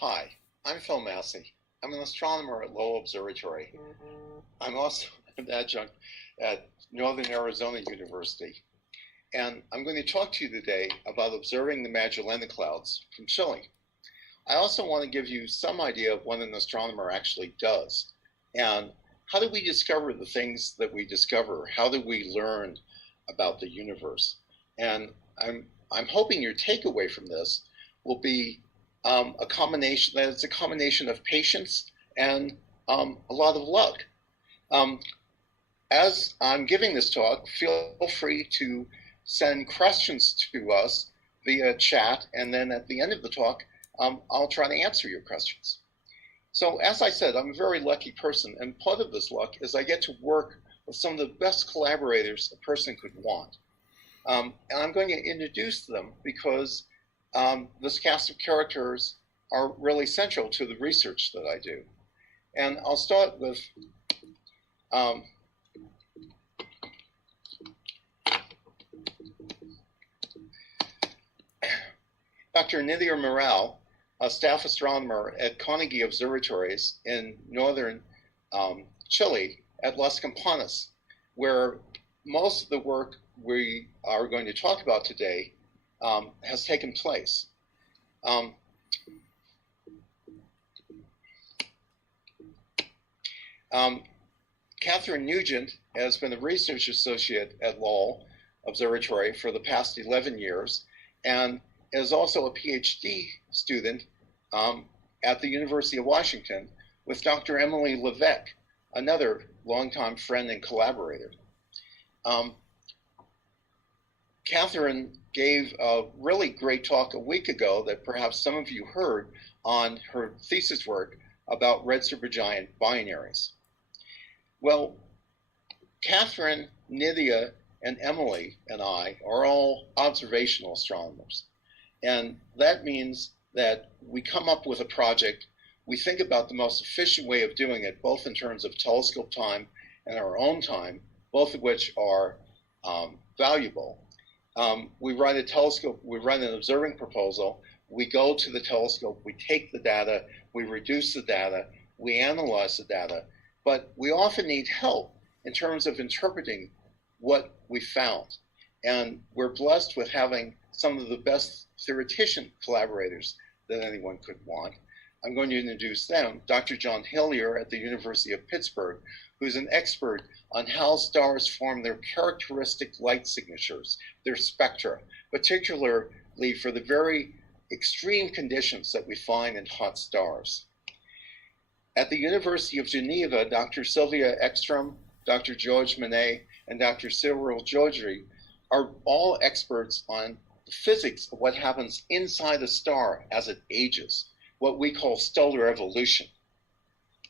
Hi, I'm Phil Massey. I'm an astronomer at Lowell Observatory. I'm also an adjunct at Northern Arizona University. And I'm going to talk to you today about observing the Magellanic Clouds from Chile. I also want to give you some idea of what an astronomer actually does. And how do we discover the things that we discover? How do we learn about the universe? And I'm hoping your takeaway from this will be a combination that it's a combination of patience and a lot of luck. As I'm giving this talk, feel free to send questions to us via chat, and then at the end of the talk, I'll try to answer your questions. So as I said, I'm a very lucky person, and part of this luck is I get to work with some of the best collaborators a person could want. And I'm going to introduce them because this cast of characters are really central to the research that I do. And I'll start with Dr. Nidia Morel, a staff astronomer at Carnegie Observatories in northern Chile at Las Campanas, where most of the work we are going to talk about today has taken place. Catherine Nugent has been a research associate at Lowell Observatory for the past 11 years and is also a PhD student at the University of Washington with Dr. Emily Levesque, another longtime friend and collaborator. Catherine gave a really great talk a week ago that perhaps some of you heard on her thesis work about red supergiant binaries. Well, Catherine, Nidia, and Emily and I are all observational astronomers. And that means that we come up with a project, we think about the most efficient way of doing it, both in terms of telescope time and our own time, both of which are valuable. We write a telescope, we write an observing proposal, we go to the telescope, we take the data, we reduce the data, we analyze the data, but we often need help in terms of interpreting what we found. And we're blessed with having some of the best theoretician collaborators that anyone could want. I'm going to introduce them, Dr. John Hillier at the University of Pittsburgh, who's an expert on how stars form their characteristic light signatures, their spectra, particularly for the very extreme conditions that we find in hot stars. At the University of Geneva, Dr. Sylvia Ekstrom, Dr. George Manet, and Dr. Cyril Georgi are all experts on the physics of what happens inside a star as it ages, what we call stellar evolution.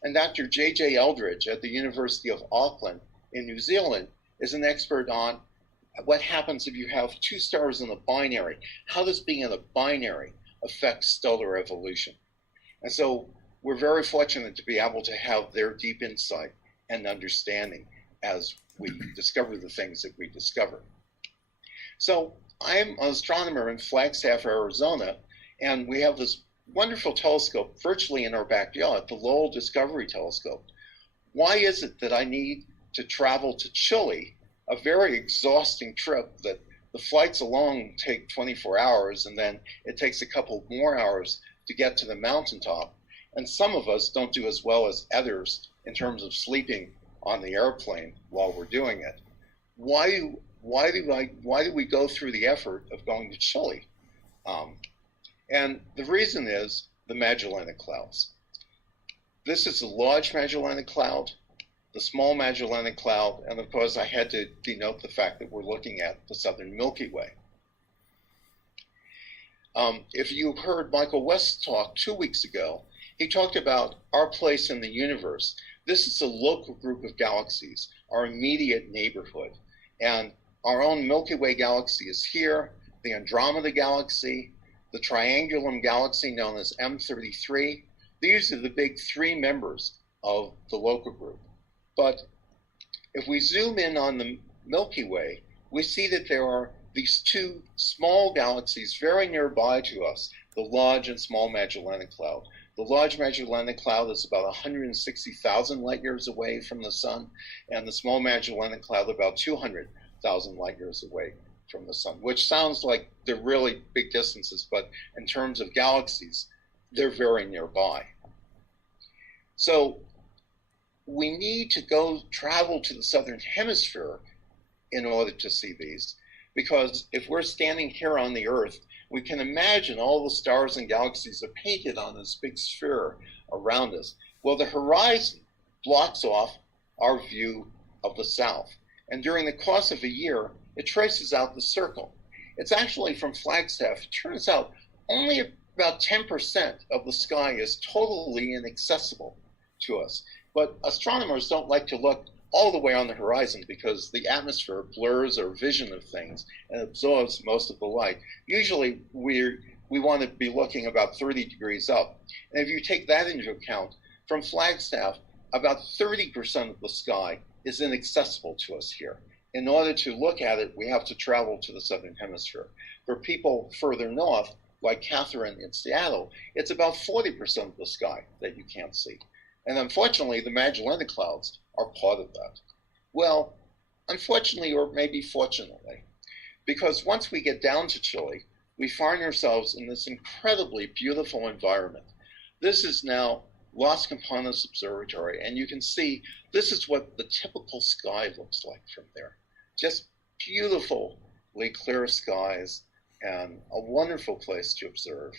And Dr. J.J. Eldridge at the University of Auckland in New Zealand is an expert on what happens if you have two stars in a binary. How does being in a binary affect stellar evolution? And so we're very fortunate to be able to have their deep insight and understanding as we discover the things that we discover. So I'm an astronomer in Flagstaff, Arizona, and we have this wonderful telescope virtually in our backyard, the Lowell Discovery Telescope. Why is it that I need to travel to Chile, a very exhausting trip that the flights alone take 24 hours, and then it takes a couple more hours to get to the mountaintop? And some of us don't do as well as others in terms of sleeping on the airplane while we're doing it. Why do we go through the effort of going to Chile? And the reason is the Magellanic Clouds. This is the large Magellanic Cloud, the small Magellanic Cloud, and of course I had to denote the fact that we're looking at the Southern Milky Way. If you heard Michael West's talk 2 weeks ago, he talked about our place in the universe. This is a local group of galaxies, our immediate neighborhood. And our own Milky Way galaxy is here, the Andromeda galaxy, the Triangulum galaxy known as M33. These are the big three members of the local group. But if we zoom in on the Milky Way, we see that there are these two small galaxies very nearby to us the Large and Small Magellanic Cloud. The Large Magellanic Cloud is about 160,000 light years away from the Sun, and the Small Magellanic Cloud about 200,000 light years away from the Sun, which sounds like they're really big distances, but in terms of galaxies, they're very nearby. So we need to travel to the Southern Hemisphere in order to see these, because if we're standing here on the Earth, we can imagine all the stars and galaxies are painted on this big sphere around us. Well, the horizon blocks off our view of the south, and during the course of a year, it traces out the circle. It's actually from Flagstaff. It turns out only about 10% of the sky is totally inaccessible to us. But astronomers don't like to look all the way on the horizon because the atmosphere blurs our vision of things and absorbs most of the light. Usually we want to be looking about 30 degrees up. And if you take that into account, from Flagstaff, about 30% of the sky is inaccessible to us here. In order to look at it, we have to travel to the Southern Hemisphere. For people further north, like Catherine in Seattle, it's about 40% of the sky that you can't see. And unfortunately, the Magellanic Clouds are part of that. Well, unfortunately, or maybe fortunately, because once we get down to Chile, we find ourselves in this incredibly beautiful environment. This is now Las Campanas Observatory, and you can see this is what the typical sky looks like from there. Just beautifully clear skies and a wonderful place to observe.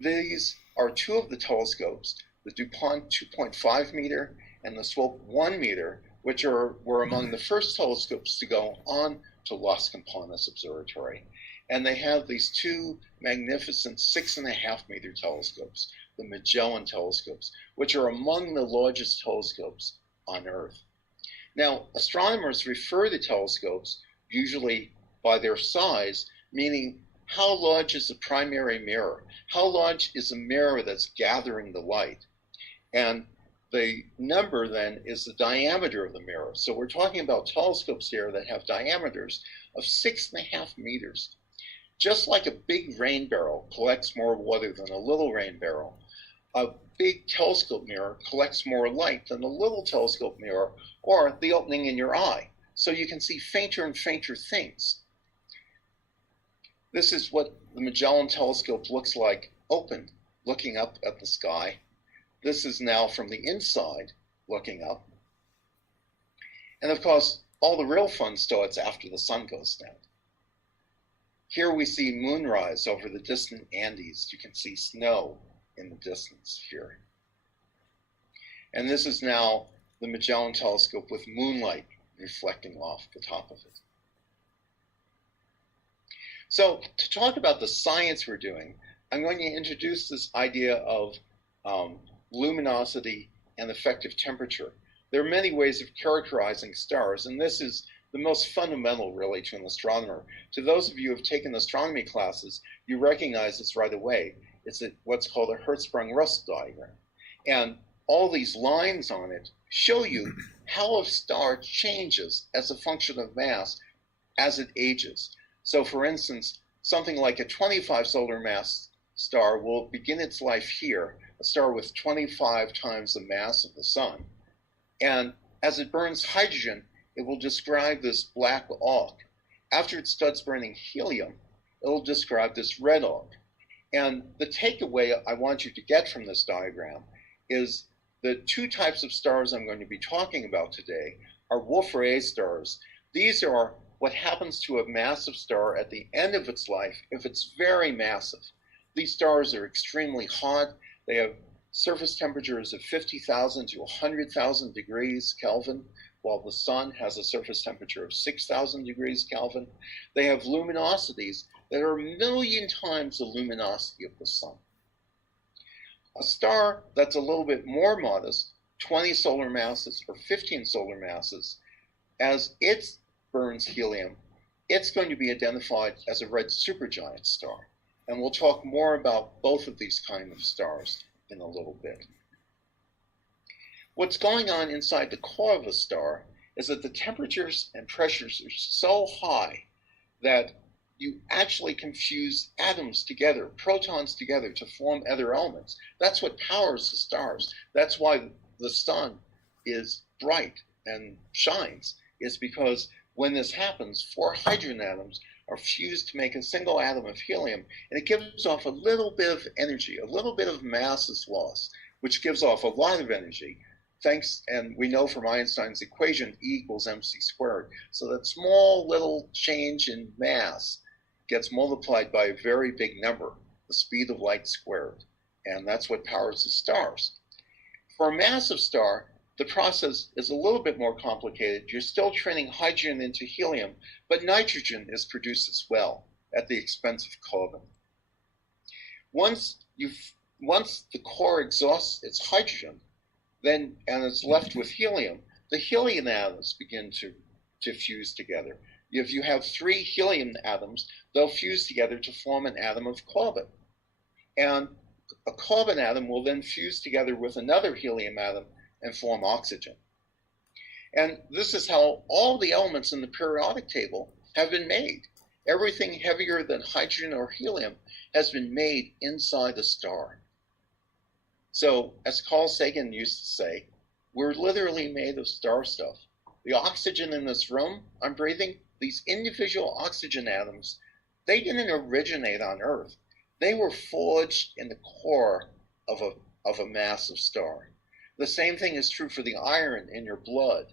These are two of the telescopes, the DuPont 2.5 meter and the Swope 1 meter, which were among the first telescopes to go on to Las Campanas Observatory. And they have these two magnificent 6.5 meter telescopes, the Magellan Telescopes, which are among the largest telescopes on Earth. Now, astronomers refer to telescopes usually by their size, meaning how large is the primary mirror? How large is a mirror that's gathering the light? And the number then is the diameter of the mirror. So we're talking about telescopes here that have diameters of 6.5 meters. Just like a big rain barrel collects more water than a little rain barrel, a big telescope mirror collects more light than a little telescope mirror or the opening in your eye. So you can see fainter and fainter things. This is what the Magellan Telescope looks like open, looking up at the sky. This is now from the inside, looking up. And of course, all the real fun starts after the sun goes down. Here we see moonrise over the distant Andes. You can see snow in the distance here. And this is now the Magellan Telescope with moonlight reflecting off the top of it. So to talk about the science we're doing, I'm going to introduce this idea of luminosity and effective temperature. There are many ways of characterizing stars, and this is the most fundamental, really, to an astronomer. To those of you who have taken astronomy classes, you recognize this right away. It's what's called a Hertzsprung-Russell diagram. And all these lines on it show you how a star changes as a function of mass as it ages. So for instance, something like a 25 solar mass star will begin its life here, a star with 25 times the mass of the sun. And as it burns hydrogen, it will describe this black arc. After it starts burning helium, it will describe this red arc. And the takeaway I want you to get from this diagram is the two types of stars I'm going to be talking about today are Wolfray stars. These are what happens to a massive star at the end of its life if it's very massive. These stars are extremely hot. They have surface temperatures of 50,000 to 100,000 degrees Kelvin, while the sun has a surface temperature of 6,000 degrees Kelvin. They have luminosities that are 1,000,000 times the luminosity of the sun. A star that's a little bit more modest, 20 solar masses or 15 solar masses, as it burns helium, it's going to be identified as a red supergiant star. And we'll talk more about both of these kinds of stars in a little bit. What's going on inside the core of a star is that the temperatures and pressures are so high that you actually can fuse atoms together, protons together to form other elements. That's what powers the stars. That's why the sun is bright and shines, is because when this happens, 4 hydrogen atoms are fused to make a single atom of helium, and it gives off a little bit of energy, a little bit of mass is lost, which gives off a lot of energy. Thanks, and we know from Einstein's equation, E equals mc squared. So that small little change in mass gets multiplied by a very big number, the speed of light squared. And that's what powers the stars. For a massive star, the process is a little bit more complicated. You're still turning hydrogen into helium, but nitrogen is produced as well at the expense of carbon. Once the core exhausts its hydrogen, and it's left with helium, the helium atoms begin to fuse together. If you have 3 helium atoms, they'll fuse together to form an atom of carbon. And a carbon atom will then fuse together with another helium atom and form oxygen. And this is how all the elements in the periodic table have been made. Everything heavier than hydrogen or helium has been made inside a star. So, as Carl Sagan used to say, we're literally made of star stuff. The oxygen in this room I'm breathing, these individual oxygen atoms, they didn't originate on Earth. They were forged in the core of a massive star. The same thing is true for the iron in your blood,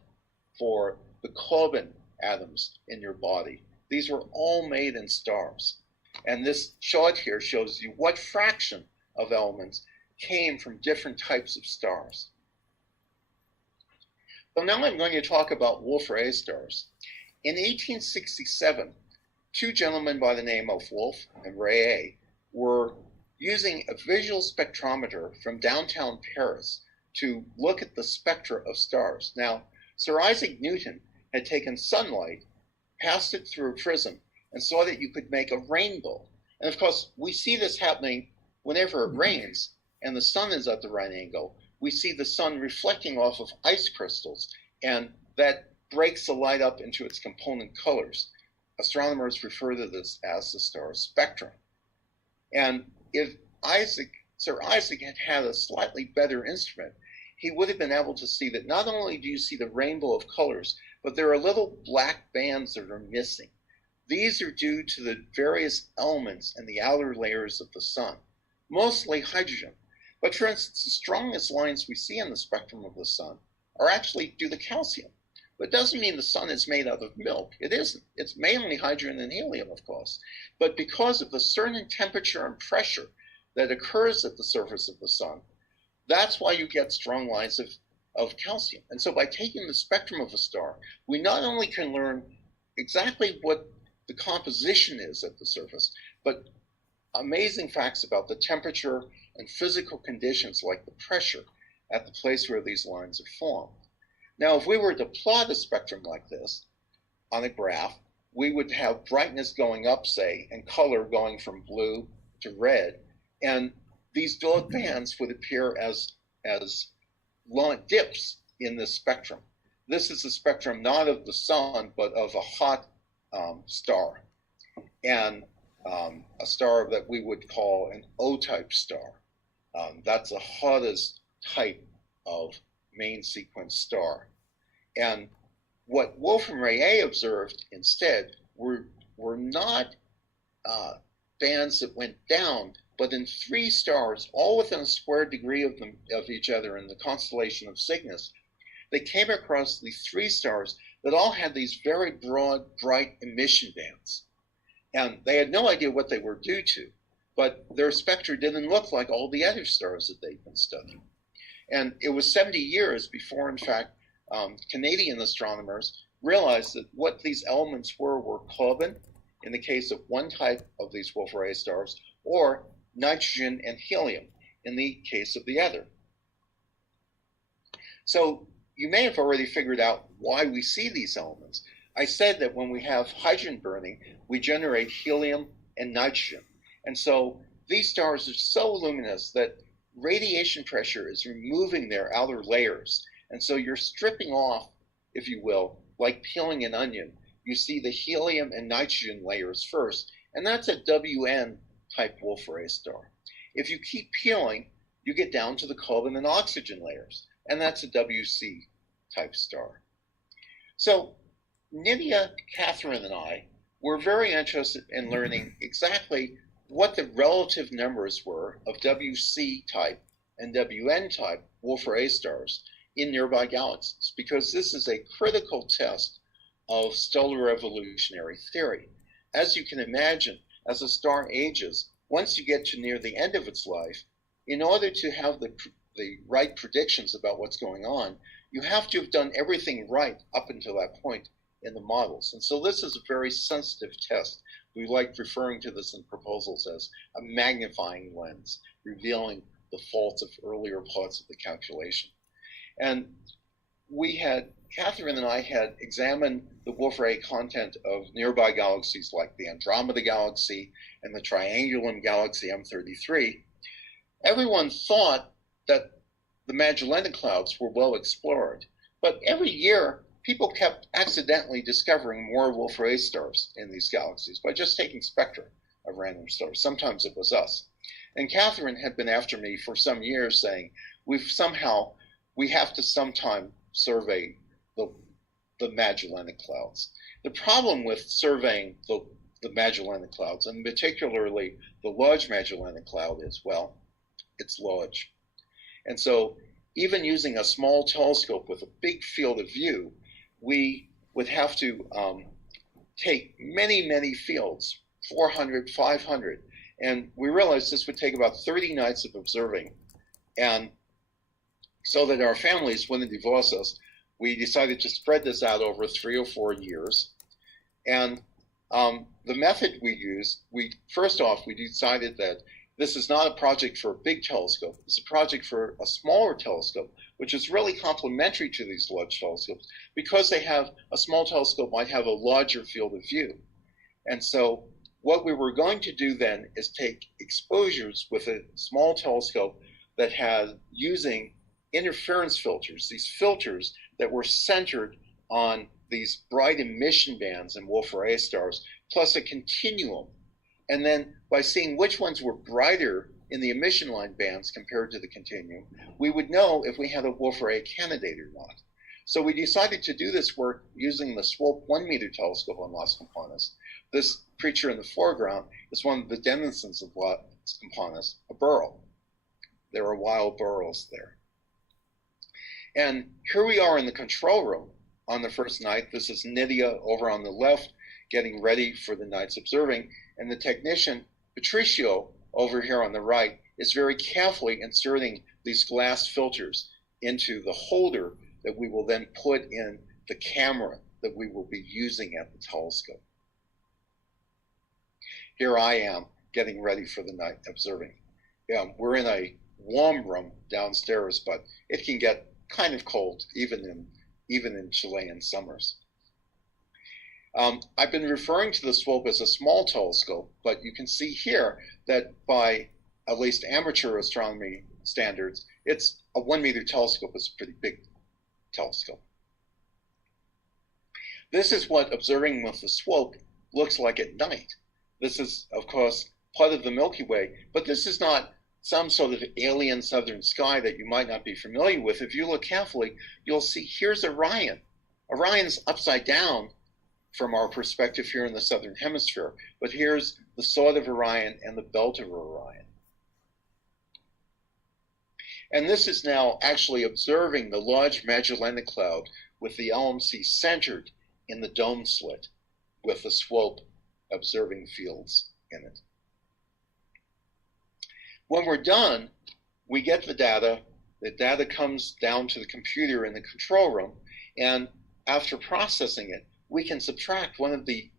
for the carbon atoms in your body. These were all made in stars. And this chart here shows you what fraction of elements came from different types of stars. So now I'm going to talk about Wolfray stars. In 1867, 2 gentlemen by the name of Wolf and Rayet were using a visual spectrometer from downtown Paris to look at the spectra of stars. Now, Sir Isaac Newton had taken sunlight, passed it through a prism, and saw that you could make a rainbow. And of course, we see this happening whenever it rains and the sun is at the right angle. We see the sun reflecting off of ice crystals, and that breaks the light up into its component colors. Astronomers refer to this as the star's spectrum. And if Sir Isaac had had a slightly better instrument, he would have been able to see that not only do you see the rainbow of colors, but there are little black bands that are missing. These are due to the various elements in the outer layers of the sun, mostly hydrogen. But for instance, the strongest lines we see in the spectrum of the sun are actually due to calcium. But it doesn't mean the sun is made out of milk. It isn't. It's mainly hydrogen and helium, of course. But because of the certain temperature and pressure that occurs at the surface of the sun, that's why you get strong lines of calcium. And so by taking the spectrum of a star, we not only can learn exactly what the composition is at the surface, but amazing facts about the temperature and physical conditions like the pressure at the place where these lines are formed. Now, if we were to plot a spectrum like this on a graph, we would have brightness going up, say, and color going from blue to red, and these dark bands would appear as long dips in the spectrum. This is the spectrum not of the sun, but of a hot star, and a star that we would call an O-type star. That's the hottest type of main sequence star. And what Wolf and Rayet observed instead were not bands that went down, but in 3 stars, all within a square degree of each other in the constellation of Cygnus, they came across these 3 stars that all had these very broad, bright emission bands. And they had no idea what they were due to, but their spectra didn't look like all the other stars that they'd been studying. And it was 70 years before, in fact, Canadian astronomers realized that what these elements were carbon, in the case of one type of these Wolfray stars, or nitrogen and helium, in the case of the other. So you may have already figured out why we see these elements. I said that when we have hydrogen burning, we generate helium and nitrogen. And so these stars are so luminous that radiation pressure is removing their outer layers. And so you're stripping off, if you will, like peeling an onion. you see the helium and nitrogen layers first, and that's a WN type Wolfray star. If you keep peeling, you get down to the carbon and oxygen layers, and that's a WC type star. So Nydia, Catherine, and I were very interested in learning exactly what the relative numbers were of WC type and WN type Wolfray stars in nearby galaxies, because this is a critical test of stellar evolutionary theory. As you can imagine, as a star ages, once you get to near the end of its life, in order to have the right predictions about what's going on, you have to have done everything right up until that point in the models. And so this is a very sensitive test. We like referring to this in proposals as a magnifying lens, revealing the faults of earlier parts of the calculation. And Catherine and I had examined the Wolfray content of nearby galaxies like the Andromeda Galaxy and the Triangulum Galaxy M33. Everyone thought that the Magellanic Clouds were well explored, but every year people kept accidentally discovering more Wolfray stars in these galaxies by just taking spectra of random stars. Sometimes it was us. And Catherine had been after me for some years saying, we have to sometime survey the Magellanic Clouds. The problem with surveying the Magellanic Clouds, and particularly the Large Magellanic Cloud, is, well, it's large. And so even using a small telescope with a big field of view, we would have to take many, many fields, 400, 500. And we realized this would take about 30 nights of observing. And so that our families wouldn't divorce us, we decided to spread this out over 3 or 4 years. And the method we used, first off, we decided that this is not a project for a big telescope. It's a project for a smaller telescope, which is really complementary to these large telescopes, because a small telescope might have a larger field of view. And so what we were going to do then is take exposures with a small telescope that had using interference filters, these filters that were centered on these bright emission bands in Wolfray stars, plus a continuum. And then by seeing which ones were brighter in the emission line bands compared to the continuum, we would know if we had a Wolfray candidate or not. So we decided to do this work using the Swope 1-meter telescope on Las Campanas. This creature in the foreground is one of the denizens of Las Campanas, a burrow. There are wild burrows there. And here we are in the control room on the first night. This is Nydia over on the left, getting ready for the night's observing. And the technician, Patricio, over here on the right, is very carefully inserting these glass filters into the holder that we will then put in the camera that we will be using at the telescope. Here I am getting ready for the night observing. We're in a warm room downstairs, but it can get kind of cold even in Chilean summers. I've been referring to the Swope as a small telescope, but you can see here that by at least amateur astronomy standards, it's a 1-meter telescope. It's a pretty big telescope. This is what observing with the Swope looks like at night. This is, of course, part of the Milky Way, but this is not some sort of alien southern sky that you might not be familiar with. If you look carefully, you'll see here's Orion. Orion's upside down from our perspective here in the Southern Hemisphere, but here's the sword of Orion and the belt of Orion. And this is now actually observing the Large Magellanic Cloud with the LMC centered in the dome slit with the Swope observing fields in it. When we're done, we get the data. The data comes down to the computer in the control room, and after processing it, we can subtract one of the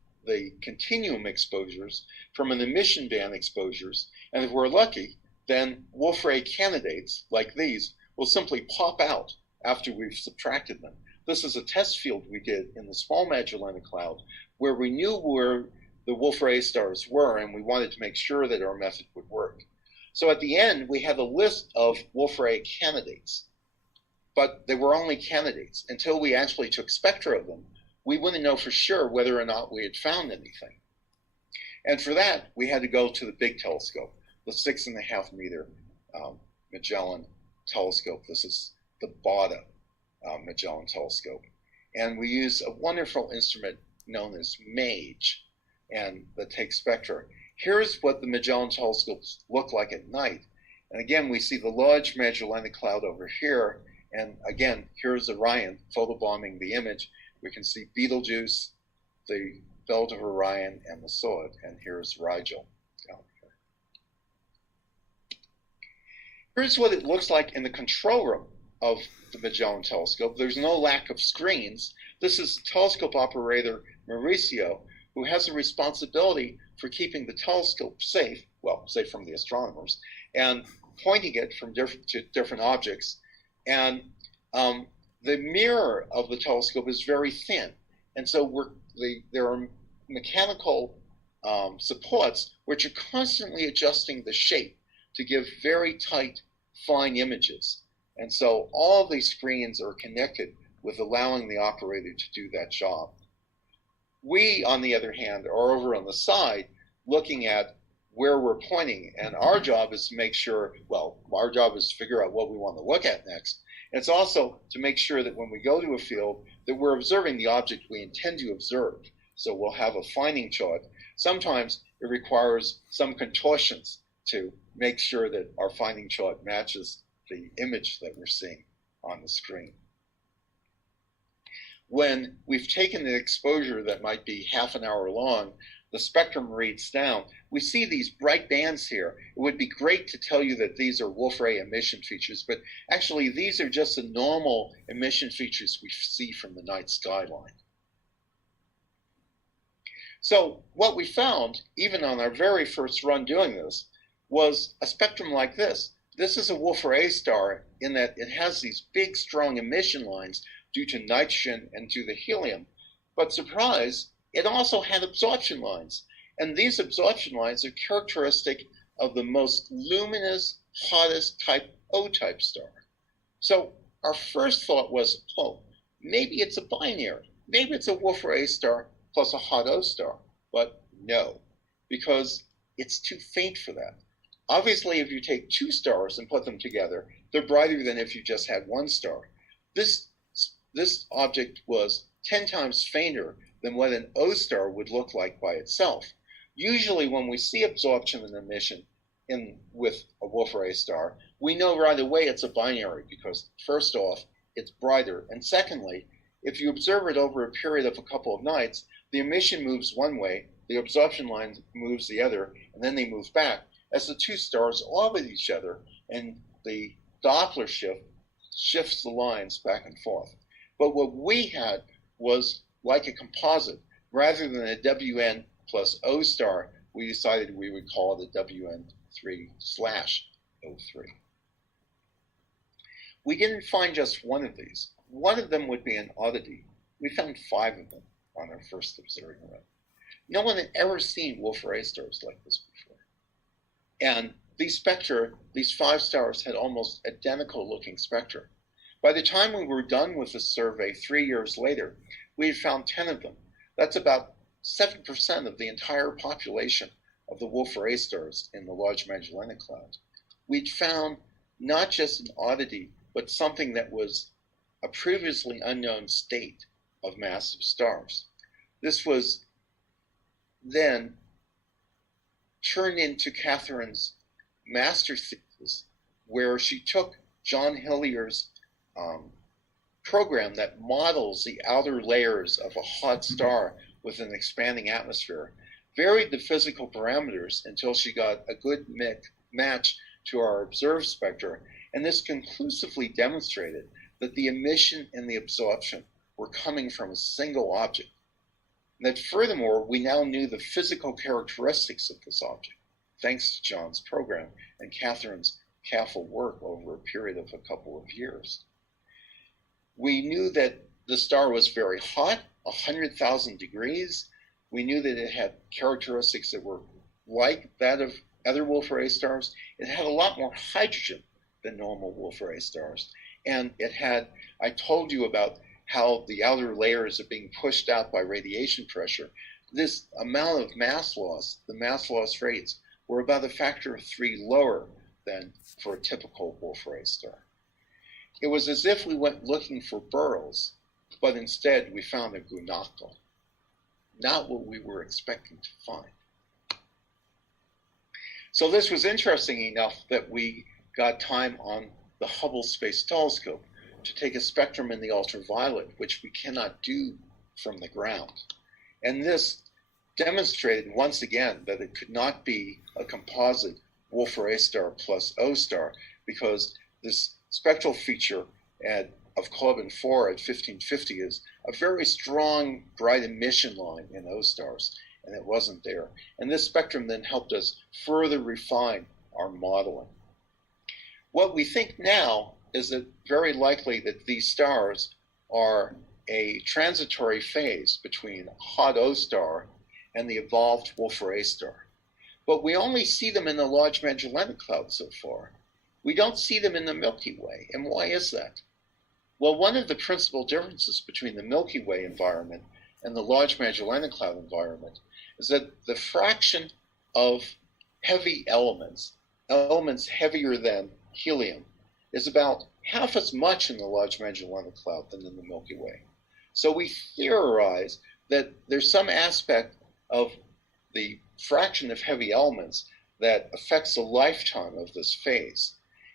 continuum exposures from an emission band exposures, and if we're lucky, then Wolfray candidates like these will simply pop out after we've subtracted them. This is a test field we did in the small Magellanic Cloud where we knew where the Wolfray stars were, and we wanted to make sure that our method would work. So at the end, we had a list of Wolfray candidates, but they were only candidates. Until we actually took spectra of them, we wouldn't know for sure whether or not we had found anything. And for that, we had to go to the big telescope, the 6.5 meter Magellan Telescope. This is the Bada Magellan Telescope. And we use a wonderful instrument known as MAGE, and that takes spectra. Here's what the Magellan telescopes look like at night. And again, we see the large Magellanic Cloud over here. And again, here's Orion photobombing the image. We can see Betelgeuse, the belt of Orion, and the Sword. And here's Rigel down here. Here's what it looks like in the control room of the Magellan Telescope. There's no lack of screens. This is telescope operator Mauricio, who has a responsibility for keeping the telescope safe, well, safe from the astronomers, and pointing it from to different objects. And the mirror of the telescope is very thin, and so there are mechanical supports which are constantly adjusting the shape to give very tight, fine images. And so all of these screens are connected with allowing the operator to do that job. We, on the other hand, are over on the side looking at where we're pointing, and our job is to make sure, well, our job is to figure out what we want to look at next. And it's also to make sure that when we go to a field that we're observing the object we intend to observe. So we'll have a finding chart. Sometimes it requires some contortions to make sure that our finding chart matches the image that we're seeing on the screen. When we've taken an exposure that might be half an hour long, the spectrum reads down, we see these bright bands here. It would be great to tell you that these are Wolfray emission features, but actually these are just the normal emission features we see from the night skyline. So what we found, even on our very first run doing this, was a spectrum like this. This is a Wolfray star in that it has these big, strong emission lines due to nitrogen and to the helium. But surprise, it also had absorption lines. And these absorption lines are characteristic of the most luminous, hottest type O-type star. So our first thought was, oh, maybe it's a binary. Maybe it's a Wolfray star plus a hot O star. But no, because it's too faint for that. Obviously, if you take two stars and put them together, they're brighter than if you just had one star. This object was 10 times fainter than what an O star would look like by itself. Usually when we see absorption and emission with a Wolfray star, we know right away it's a binary because first off, it's brighter. And secondly, if you observe it over a period of a couple of nights, the emission moves one way, the absorption line moves the other, and then they move back as the two stars orbit each other, and the Doppler shift shifts the lines back and forth. But what we had was like a composite. Rather than a WN plus O star, we decided we would call it a WN3/O3. We didn't find just one of these. One of them would be an oddity. We found 5 of them on our first observing run. No one had ever seen Wolfray stars like this before. And these spectra, these 5 stars, had almost identical looking spectra. By the time we were done with the survey 3 years later, we had found 10 of them. That's about 7% of the entire population of the Wolfray stars in the Large Magellanic Cloud. We'd found not just an oddity, but something that was a previously unknown state of massive stars. This was then turned into Catherine's master thesis, where she took John Hillier's program that models the outer layers of a hot star with an expanding atmosphere, varied the physical parameters until she got a good match to our observed spectra, and this conclusively demonstrated that the emission and the absorption were coming from a single object. And that furthermore, we now knew the physical characteristics of this object, thanks to John's program and Catherine's careful work over a period of a couple of years. We knew that the star was very hot, 100,000 degrees. We knew that it had characteristics that were like that of other Wolfray stars. It had a lot more hydrogen than normal Wolfray stars. And it had, I told you about how the outer layers are being pushed out by radiation pressure, this amount of mass loss, the mass loss rates, were about a factor of 3 lower than for a typical Wolfray star. It was as if we went looking for burrows, but instead we found a gunaco, not what we were expecting to find. So this was interesting enough that we got time on the Hubble Space Telescope to take a spectrum in the ultraviolet, which we cannot do from the ground. And this demonstrated once again that it could not be a composite Wolfray star plus O star, because this spectral feature of Carbon 4 at 1550 is a very strong bright emission line in O stars, and it wasn't there. And this spectrum then helped us further refine our modeling. What we think now is that very likely that these stars are a transitory phase between a hot O star and the evolved Wolfray star. But we only see them in the Large Magellanic Clouds so far. We don't see them in the Milky Way. And why is that? Well, one of the principal differences between the Milky Way environment and the Large Magellanic Cloud environment is that the fraction of heavy elements, elements heavier than helium, is about half as much in the Large Magellanic Cloud than in the Milky Way. So we theorize that there's some aspect of the fraction of heavy elements that affects the lifetime of this phase.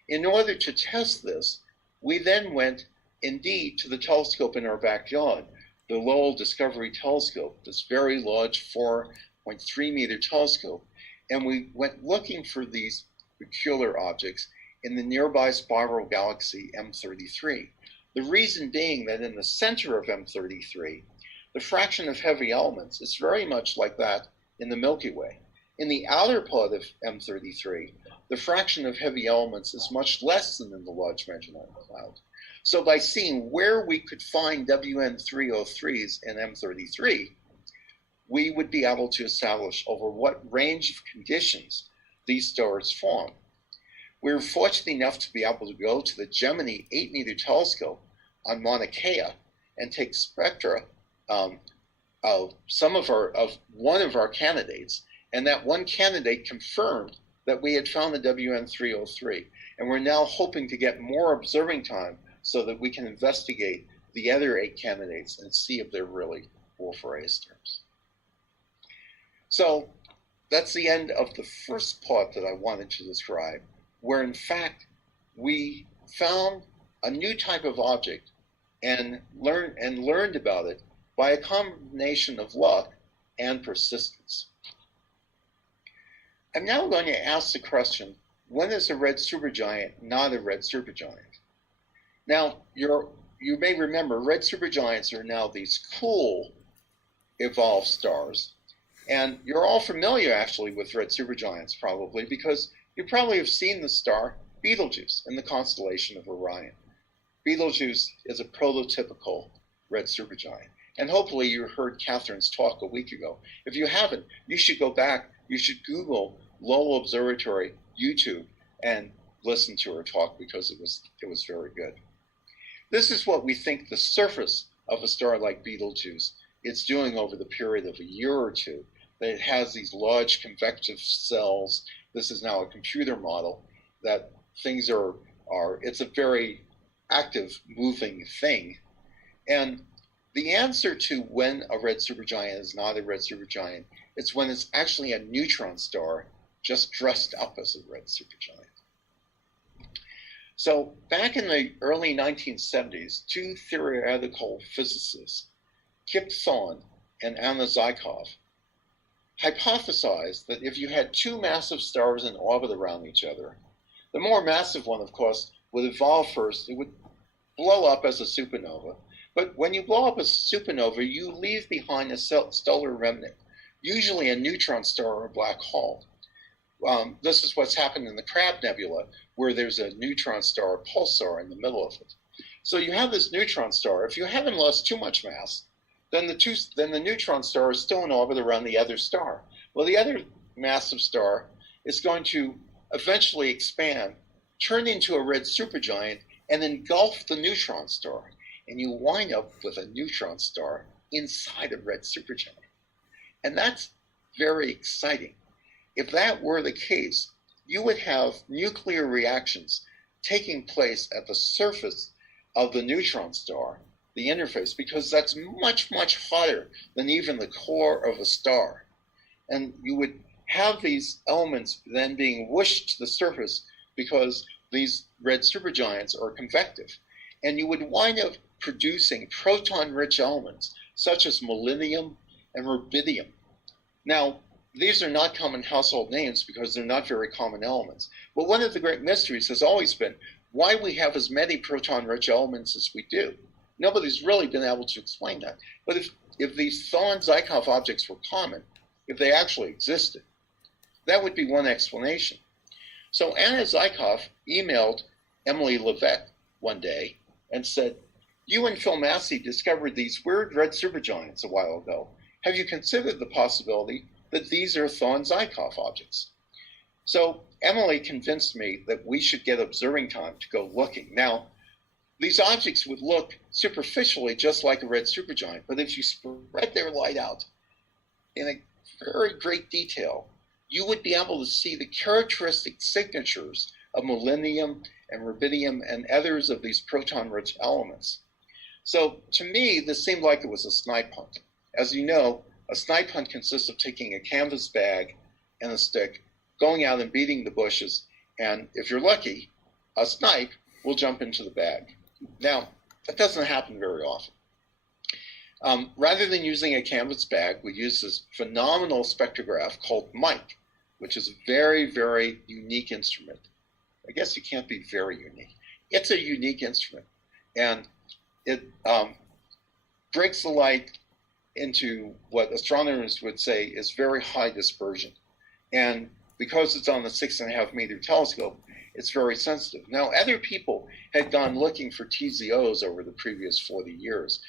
In order to test this, we then went indeed to the telescope in our backyard, the Lowell Discovery Telescope, this very large 4.3 meter telescope, and we went looking for these peculiar objects in the nearby spiral galaxy M33. The reason being that in the center of M33, the fraction of heavy elements is very much like that in the Milky Way. In the outer part of M33, the fraction of heavy elements is much less than in the Large Magellanic Cloud. So by seeing where we could find WN303s in M33, we would be able to establish over what range of conditions these stars form. We were fortunate enough to be able to go to the Gemini 8-meter telescope on Mauna Kea and take spectra of one of our candidates, and that one candidate confirmed that we had found the WN303, and we're now hoping to get more observing time so that we can investigate the other 8 candidates and see if they're really Wolfray stars. So that's the end of the first part that I wanted to describe, where in fact we found a new type of object and learned about it by a combination of luck and persistence. I'm now going to ask the question, when is a red supergiant not a red supergiant? Now, you may remember red supergiants are now these cool evolved stars, and you're all familiar actually with red supergiants probably, because you probably have seen the star Betelgeuse in the constellation of Orion. Betelgeuse is a prototypical red supergiant, and hopefully you heard Catherine's talk a week ago. If you haven't, you should go back, you should Google Lowell Observatory YouTube and listen to her talk, because it was very good. This is what we think the surface of a star like Betelgeuse is doing over the period of a year or two. That it has these large convective cells. This is now a computer model that things it's a very active, moving thing. And the answer to when a red supergiant is not a red supergiant is when it's actually a neutron star just dressed up as a red supergiant. So back in the early 1970s, 2 theoretical physicists, Kip Thorne and Anna Zykov, hypothesized that if you had 2 massive stars in orbit around each other, the more massive one, of course, would evolve first. It would blow up as a supernova. But when you blow up a supernova, you leave behind a stellar remnant, usually a neutron star or a black hole. This is what's happened in the Crab Nebula, where there's a neutron star or pulsar in the middle of it. So you have this neutron star. If you haven't lost too much mass, then the neutron star is still in orbit around the other star. Well, the other massive star is going to eventually expand, turn into a red supergiant, and engulf the neutron star. and you wind up with a neutron star inside a red supergiant. And that's very exciting. If that were the case, you would have nuclear reactions taking place at the surface of the neutron star, the interface, because that's much, much hotter than even the core of a star. And you would have these elements then being whooshed to the surface because these red supergiants are convective. And you would wind up producing proton-rich elements such as molybdenum and rubidium. Now, these are not common household names because they're not very common elements. But one of the great mysteries has always been why we have as many proton-rich elements as we do. Nobody's really been able to explain that. But if these Thon-Zykov objects were common, if they actually existed, that would be one explanation. So Anna Zykov emailed Emily Levesque one day and said, "You and Phil Massey discovered these weird red supergiants a while ago. Have you considered the possibility that these are Thon-Zykov objects?" So Emily convinced me that we should get observing time to go looking. Now, these objects would look superficially just like a red supergiant, but if you spread their light out in a very great detail, you would be able to see the characteristic signatures of molybdenum and rubidium and others of these proton-rich elements. So to me, this seemed like it was a snipe hunt. As you know, a snipe hunt consists of taking a canvas bag and a stick, going out and beating the bushes, and if you're lucky, a snipe will jump into the bag. Now, that doesn't happen very often. Rather than using a canvas bag, we use this phenomenal spectrograph called Mike, which is a very, very unique instrument. I guess it can't be very unique. It's a unique instrument, and it breaks the light into what astronomers would say is very high dispersion. And because it's on the 6.5 meter telescope, it's very sensitive. Now, other people had gone looking for TZOs over the previous 40 years,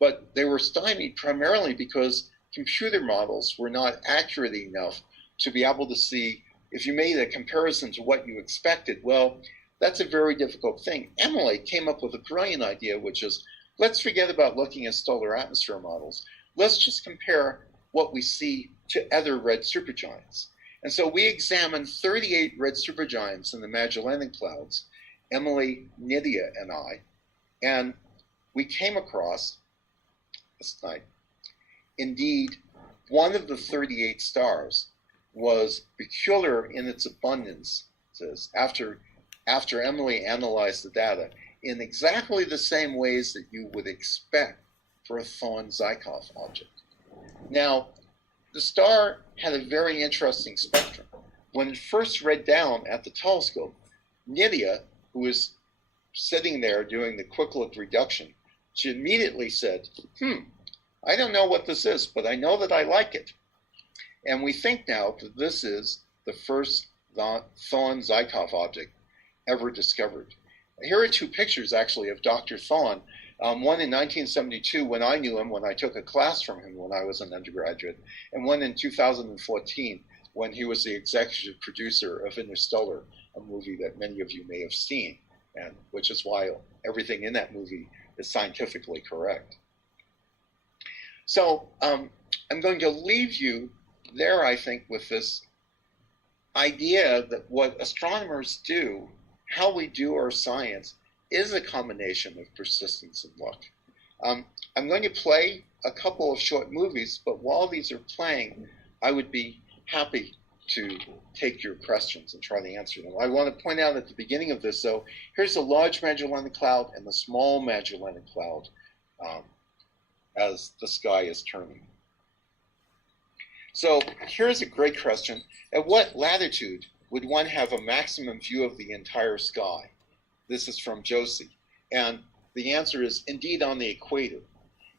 but they were stymied primarily because computer models were not accurate enough to be able to see if you made a comparison to what you expected. Well, that's a very difficult thing. Emily came up with a brilliant idea, which is, let's forget about looking at stellar atmosphere models. Let's just compare what we see to other red supergiants. And so we examined 38 red supergiants in the Magellanic Clouds, Emily, Nydia, and I, and we came across this night. Indeed, one of the 38 stars was peculiar in its abundance, says, after Emily analyzed the data, in exactly the same ways that you would expect for a Thon-Zykov object. Now, the star had a very interesting spectrum. When it first read down at the telescope, Nydia, who was sitting there doing the quick look reduction, she immediately said, I don't know what this is, but I know that I like it. And we think now that this is the first Thon-Zykov object ever discovered. Here are two pictures, actually, of Dr. Thon. One in 1972 when I knew him, when I took a class from him when I was an undergraduate, and one in 2014 when he was the executive producer of Interstellar, a movie that many of you may have seen, and which is why everything in that movie is scientifically correct. So I'm going to leave you there, I think, with this idea that what astronomers do, how we do our science, is a combination of persistence and luck. I'm going to play a couple of short movies, but while these are playing, I would be happy to take your questions and try to answer them. I want to point out at the beginning of this, though, here's the large Magellanic Cloud and the small Magellanic Cloud as the sky is turning. So here's a great question. At what latitude would one have a maximum view of the entire sky? This is from Josie. And the answer is indeed on the equator.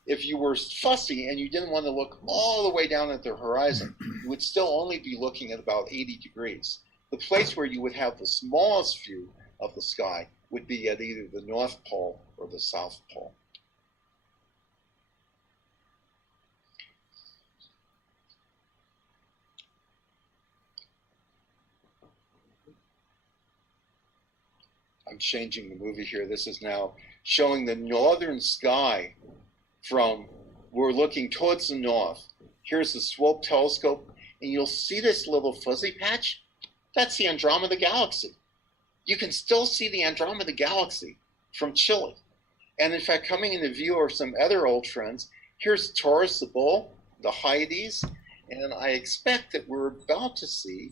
If you were fussy and you didn't want to look all the way down at the horizon, you would still only be looking at about 80 degrees. The place where you would have the smallest view of the sky would be at either the North Pole or the South Pole. I'm changing the movie here. This is now showing the northern sky from, we're looking towards the north. Here's the Swope telescope, and you'll see this little fuzzy patch. That's the Andromeda Galaxy. You can still see the Andromeda Galaxy from Chile. And in fact, coming into view are some other old friends. Here's Taurus the Bull, the Hyades, and I expect that we're about to see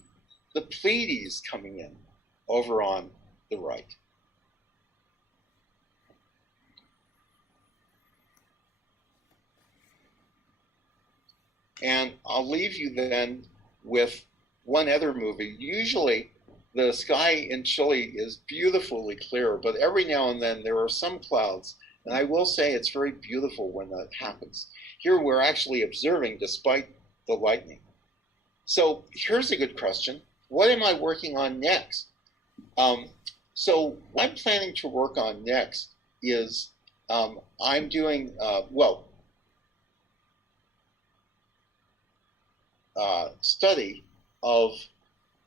the Pleiades coming in over on the right. And I'll leave you then with one other movie. Usually the sky in Chile is beautifully clear, but every now and then there are some clouds, and I will say it's very beautiful when that happens. Here we're actually observing despite the lightning. So here's a good question. What am I working on next? So what I'm planning to work on next is I'm doing, study of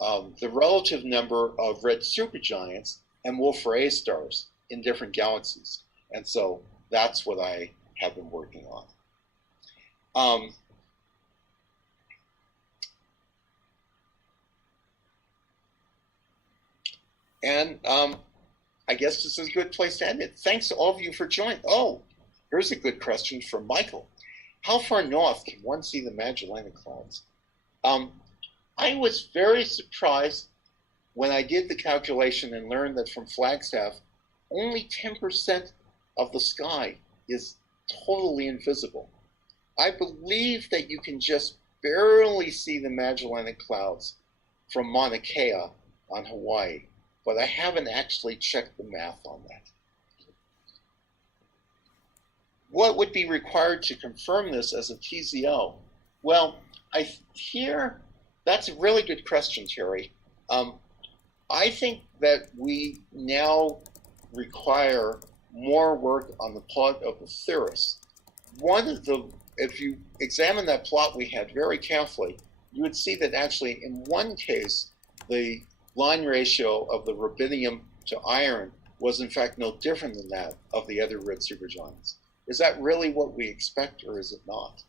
the relative number of red supergiants and Wolfray stars in different galaxies. And so that's what I have been working on. I guess this is a good place to end it. Thanks to all of you for joining. Oh, here's a good question from Michael. How far north can one see the Magellanic Clouds? I was very surprised when I did the calculation and learned that from Flagstaff, only 10% of the sky is totally invisible. I believe that you can just barely see the Magellanic Clouds from Mauna Kea on Hawaii, but I haven't actually checked the math on that. What would be required to confirm this as a TZO? Well, I hear that's a really good question, Terry. I think that we now require more work on the part of the theorists. If you examine that plot we had very carefully, you would see that actually in one case, the line ratio of the rubidium to iron was in fact no different than that of the other red supergiants. Is that really what we expect, or is it not?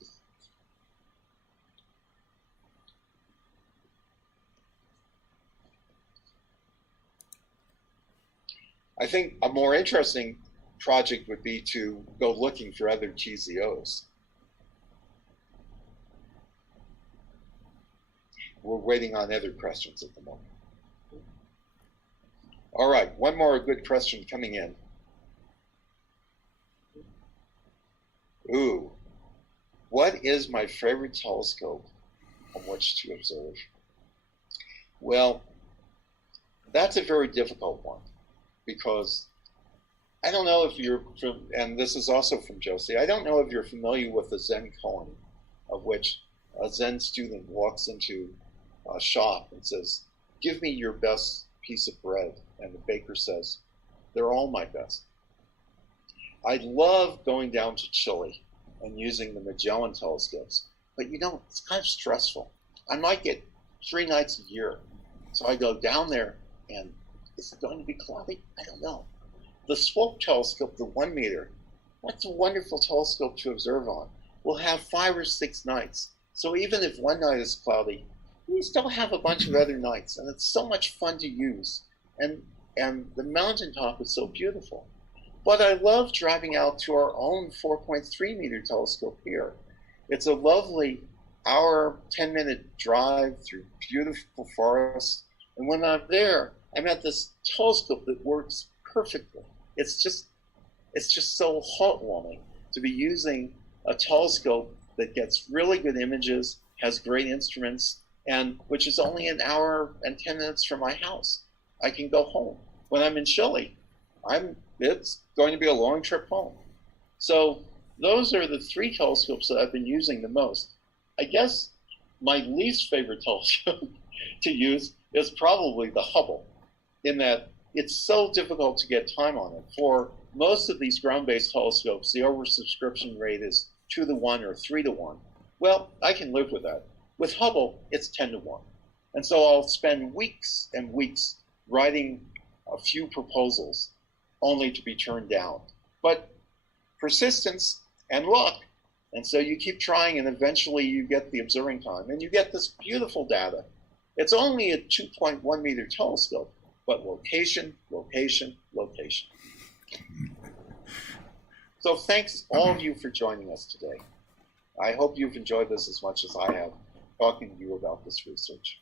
I think a more interesting project would be to go looking for other TZOs. We're waiting on other questions at the moment. All right, one more good question coming in. Ooh, what is my favorite telescope on which to observe? Well, that's a very difficult one, because I don't know if you're, and this is also from Josie, I don't know if you're familiar with the Zen koan, of which a Zen student walks into a shop and says, "Give me your best piece of bread." And the baker says, "They're all my best." I love going down to Chile and using the Magellan Telescopes, but you know, it's kind of stressful. I might get 3 nights a year. So I go down there, and is it going to be cloudy? I don't know. The Swope telescope, the 1 meter, what's a wonderful telescope to observe on? We'll have 5 or 6 nights. So even if one night is cloudy, we still have a bunch of other nights, and it's so much fun to use. And the mountaintop is so beautiful. But I love driving out to our own 4.3 meter telescope here. It's a lovely hour, 10-minute drive through beautiful forests. And when I'm there, I'm at this telescope that works perfectly. It's just so heartwarming to be using a telescope that gets really good images, has great instruments, and which is only an hour and 10 minutes from my house. I can go home. When I'm in Chile, it's going to be a long trip home. So those are the 3 telescopes that I've been using the most. I guess my least favorite telescope to use is probably the Hubble, in that it's so difficult to get time on it. For most of these ground-based telescopes, the oversubscription rate is 2-to-1 or 3-to-1. Well, I can live with that. With Hubble, it's 10-to-1. And so I'll spend weeks and weeks writing a few proposals only to be turned down. but persistence and luck. And so you keep trying, and eventually you get the observing time, and you get this beautiful data. It's only a 2.1 meter telescope, but location, location, location. So thanks all of you for joining us today. I hope you've enjoyed this as much as I have, talking to you about this research.